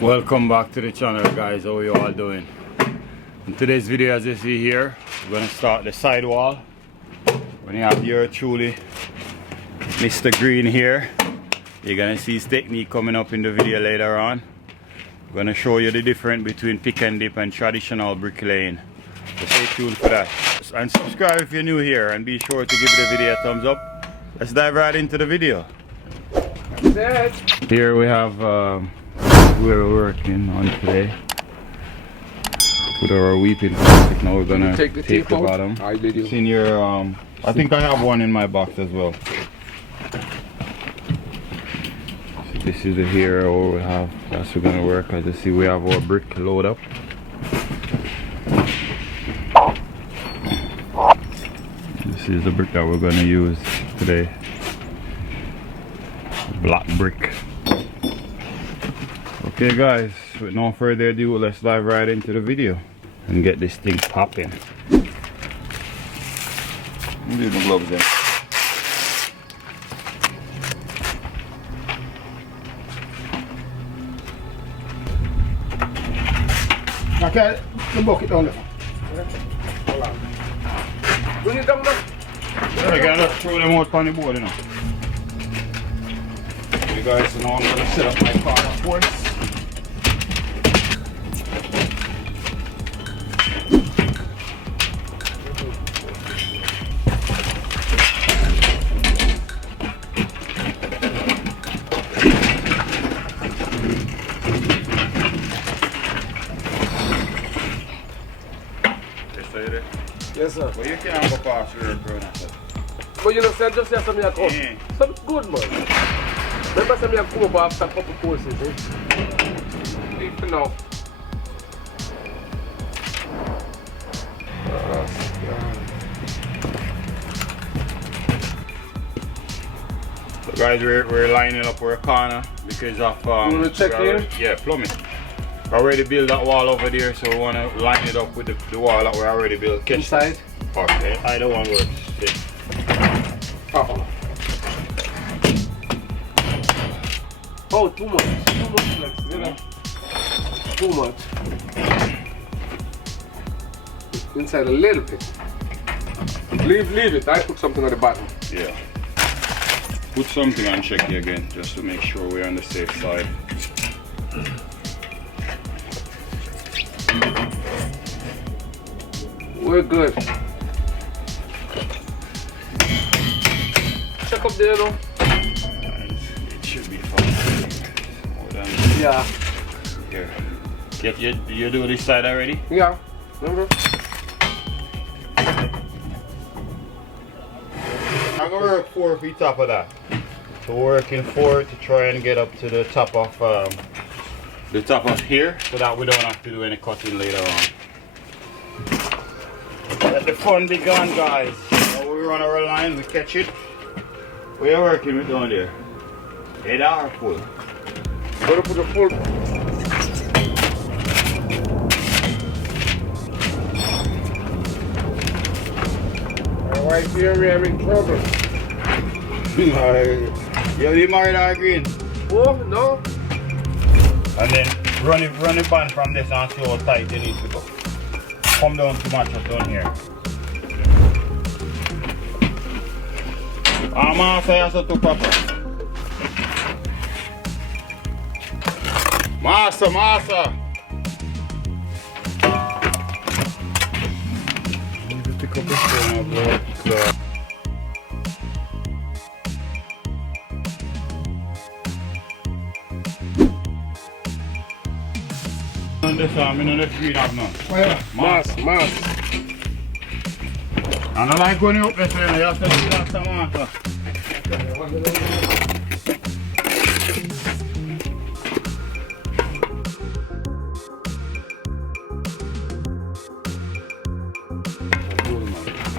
Welcome back to the channel, guys. How are you all doing? In today's video, as you see here, we're going to start the side wall. When you have your truly Mr. Green here, you're going to see his technique coming up in the video later on. We're going to show you the difference between pick and dip and traditional bricklaying. So stay tuned for that. And subscribe if you're new here, and be sure to give the video a thumbs up. Let's dive right into the video. That's it. Here we have we're working on today with our weeping plastic. Now we're gonna take the bottom. I did you. In your I think I have one in my box as well. So this is the here all we have. That's we're gonna work. As you see, we have our brick load up. This is the brick that we're gonna use today. Black brick. Okay guys, with no further ado, let's dive right into the video and get this thing popping. Leave the gloves in. Okay, the bucket down there. Hold on. Bring it down now. I gotta throw them out on the board, you know. Okay guys, so now I'm gonna set up my car, of course. Yes, sir. Well, you can't go past your bro. But you know, sir, just say something at home. Yeah. Something good, man. Remember, say me have come up after a couple courses, eh? Leave for now. So guys, we're lining up our corner because of You wanna check here? Yeah, plumbing. We already built that wall over there, so we want to line it up with the wall that we already built. Catch Inside? Okay, either one works. Yeah. Oh, too much. Too much, Lex. You know? Too much. Inside a little bit. Leave it. I put something on the bottom. Yeah. Put something on checky again, just to make sure we're on the safe side. We're good. Check up there, though. It should be fine. More than Yeah. here. You do this side already? Yeah. Remember? I'm gonna work 4 feet top of that. So working 4 to try and get up to the top of here, so that we don't have to do any cutting later on. Let the fun be gone, guys. Now we run our line, we catch it. We are working with down there. 8 hour full. Gotta put a full. My wife here, we are in trouble. You married our green. Oh, no. And then run the band from this and see how tight it needs to go. Come down to match up down here. Master, to Papa. Master. Pick up the phone, I'm in the green up now. Mass. And I like going up this way, you have to do that tomato.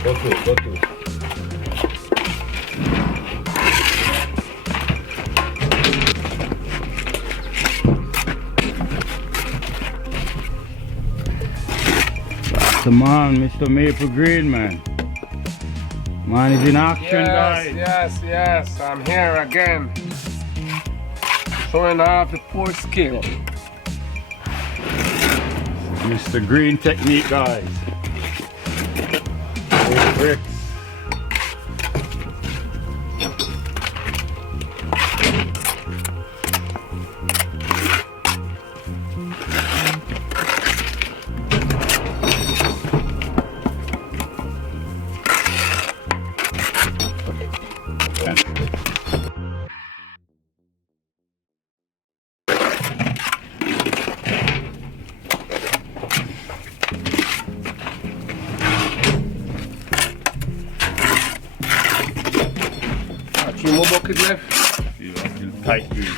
Go through. Come on, Mr. Maple Green, man. Man is in action, guys. Yes, I'm here again. Showing off the poor skill. Mr. Green technique, guys. Old bricks. Two more buckets left. You feel tight, Green.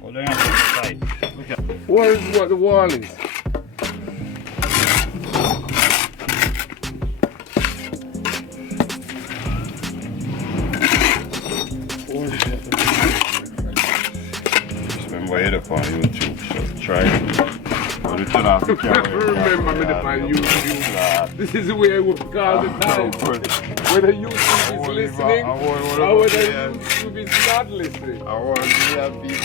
Hold on, tight. Look at. Where is what the wall is? Remember, I hit up on YouTube, so try it. But you turn off the camera. Remember me to find YouTube. This is the way I would call the time. Whether YouTube is listening or whether YouTube is not listening. I want to be a big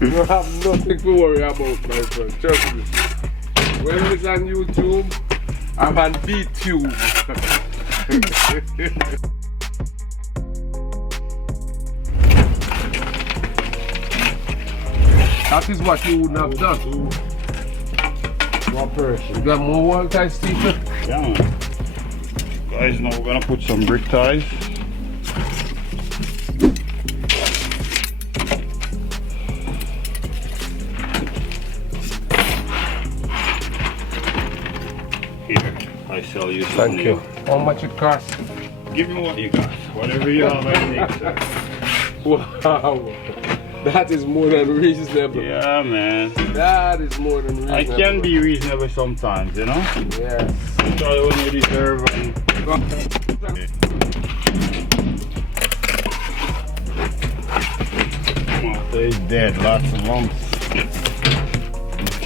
You have nothing to worry about, my friend. Trust me. Whether it's on YouTube, I'm on BTube. That is what you wouldn't have done. One person. You got more wall ties, Steve? Yeah, man. Guys, now we're gonna put some brick ties. Here, I sell you some. Thank you. How much it costs? Give me what you got. Whatever you have, I take, sir. Wow. That is more than reasonable. Yeah, man. That is more than reasonable. I can be reasonable sometimes, you know? Yes. Try when you deserve and... After it's dead, lots of lumps.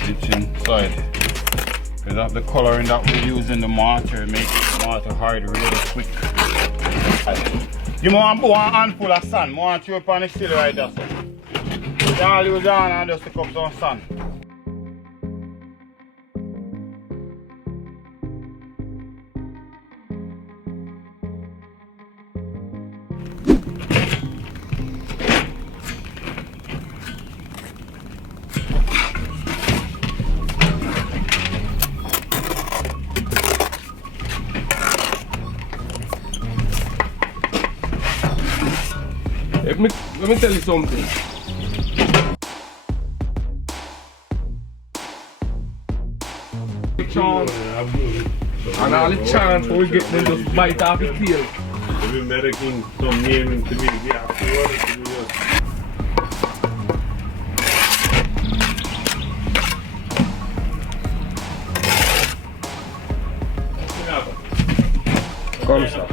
It's inside. Because of the coloring that we use in the mortar, it makes the mortar hard really quick. Give me one handful of sand. I want you up on the still right there, sir. I'll use down and just pick up some sand. Let me tell you something. Chance, and all the chance we get them just bite off the tail. We making some name to me afterwards. Come, sir.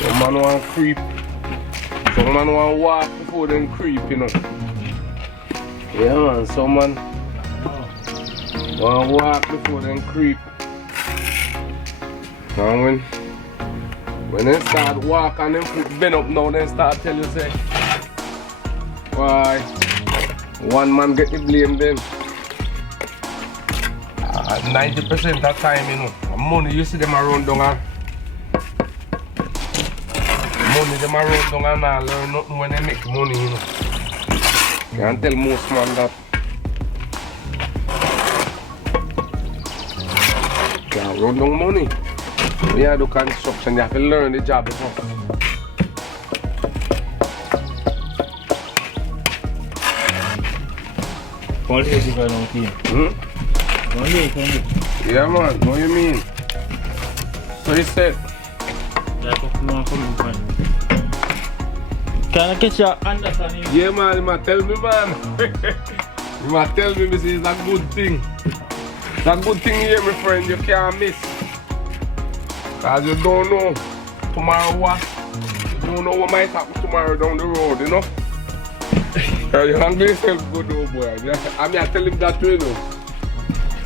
Some man want creep. Some man want walk before them creep, you know. Yeah, man. Some man want walk before them creep. And when they start walk and them foot bend up now, they start tell you say, why? One man get the blame then. 90% of the time, you know, money you see them around down and money them around down and not learn nothing when they make money, you know. Can't tell most man that. Can't run down money. When you do construction, you have to learn the job, you know. What is it going on here? Yeah, man, what you mean? So he said, can I get your understanding? yeah, man, you might tell me, man. You might tell me this is a good thing. It's a good thing here, my friend, you can't miss. Because you don't know tomorrow what. You don't know what might happen tomorrow down the road, you know? You handle yourself good, old boy. I mean, I tell him that too, you know.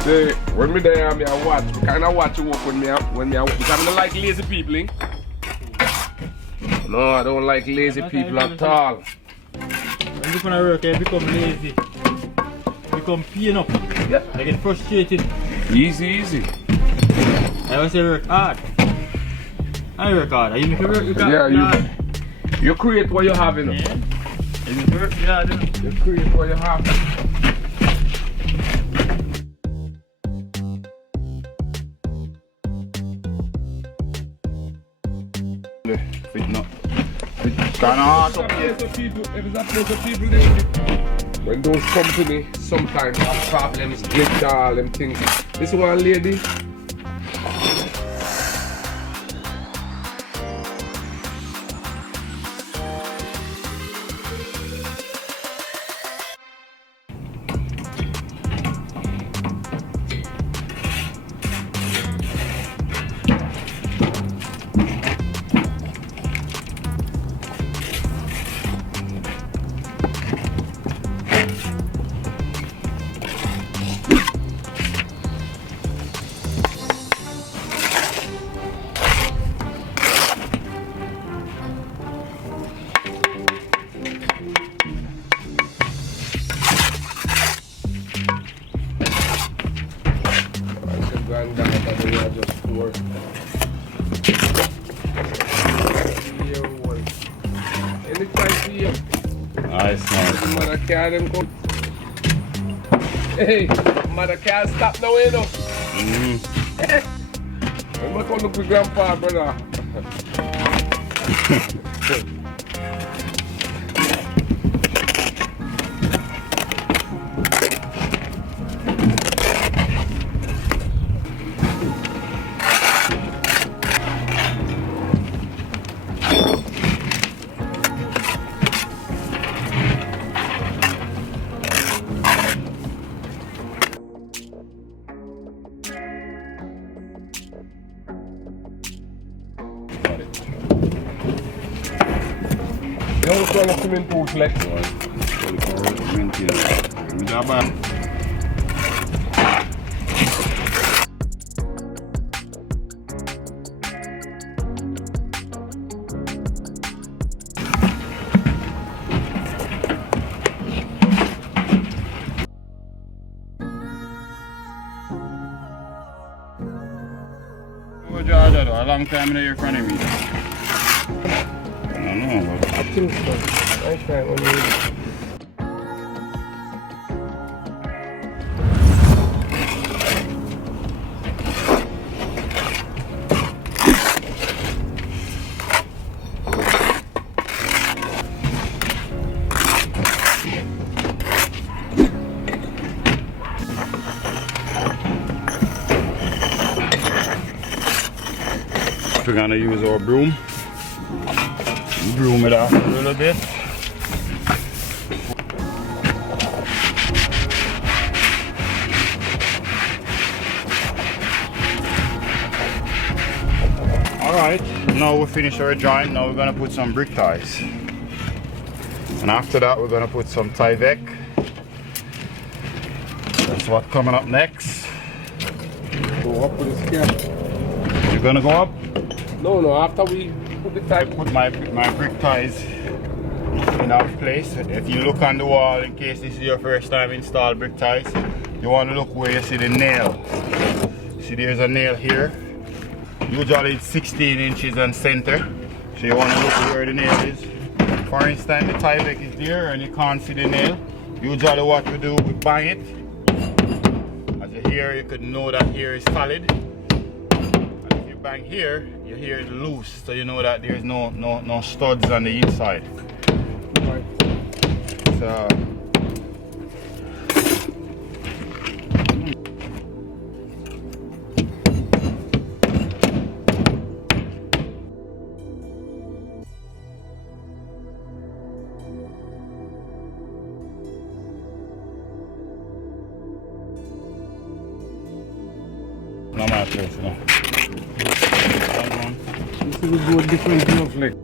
Say, when me there, I watch. I kind of watch you work when me work. Because I don't like lazy people, eh? I No, I don't like lazy people at all. When you gonna work, you become lazy. Become pain up. Yeah. I get frustrated. Easy, easy. I always say work hard. I work hard. You make you work, you got Yeah, you create what you have, you know. Yeah. You make you work, yeah, I do. You create what you have. Fit not. Fit kind of hard up here. If it's a place of people there, when those company sometimes have problems, glitch all them things. This one lady, just pour. Anytime see you. Nice, nice. Mother can't come. Hey, mother can't stop now, you know. I'm not going to look with grandpa, brother. You know what's going to come into flex? A long time in your front of me. I don't know. I think so. I try when you we're gonna use our broom it off a little bit. Alright, now we finished our joint. Now we're gonna put some brick ties, and after that we're gonna put some tie deck. That's what's coming up next. go up with the scale. You're gonna go up? No, after we put the I tie. put my brick ties in our place. If you look on the wall, in case this is your first time install brick ties, you want to look where you see the nail. See, there's a nail here. Usually it's 16 inches on center, so you want to look where the nail is. For instance, the tie deck is there and you can't see the nail. Usually what you do, we bang it. As you hear, you could know that here is solid. And if you bang here, you hear it loose, so you know that there's no studs on the inside. Right. So no matter what, no. This is a good different enough like.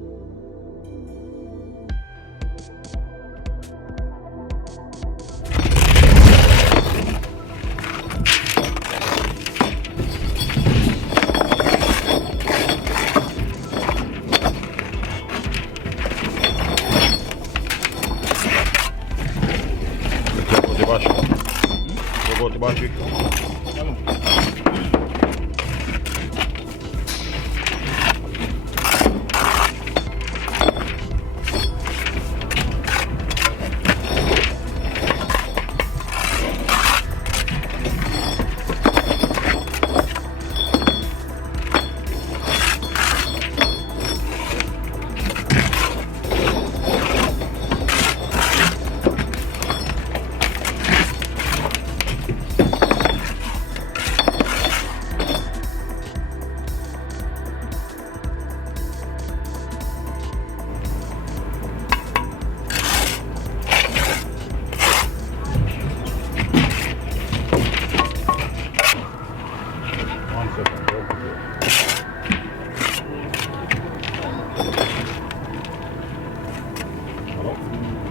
Hello?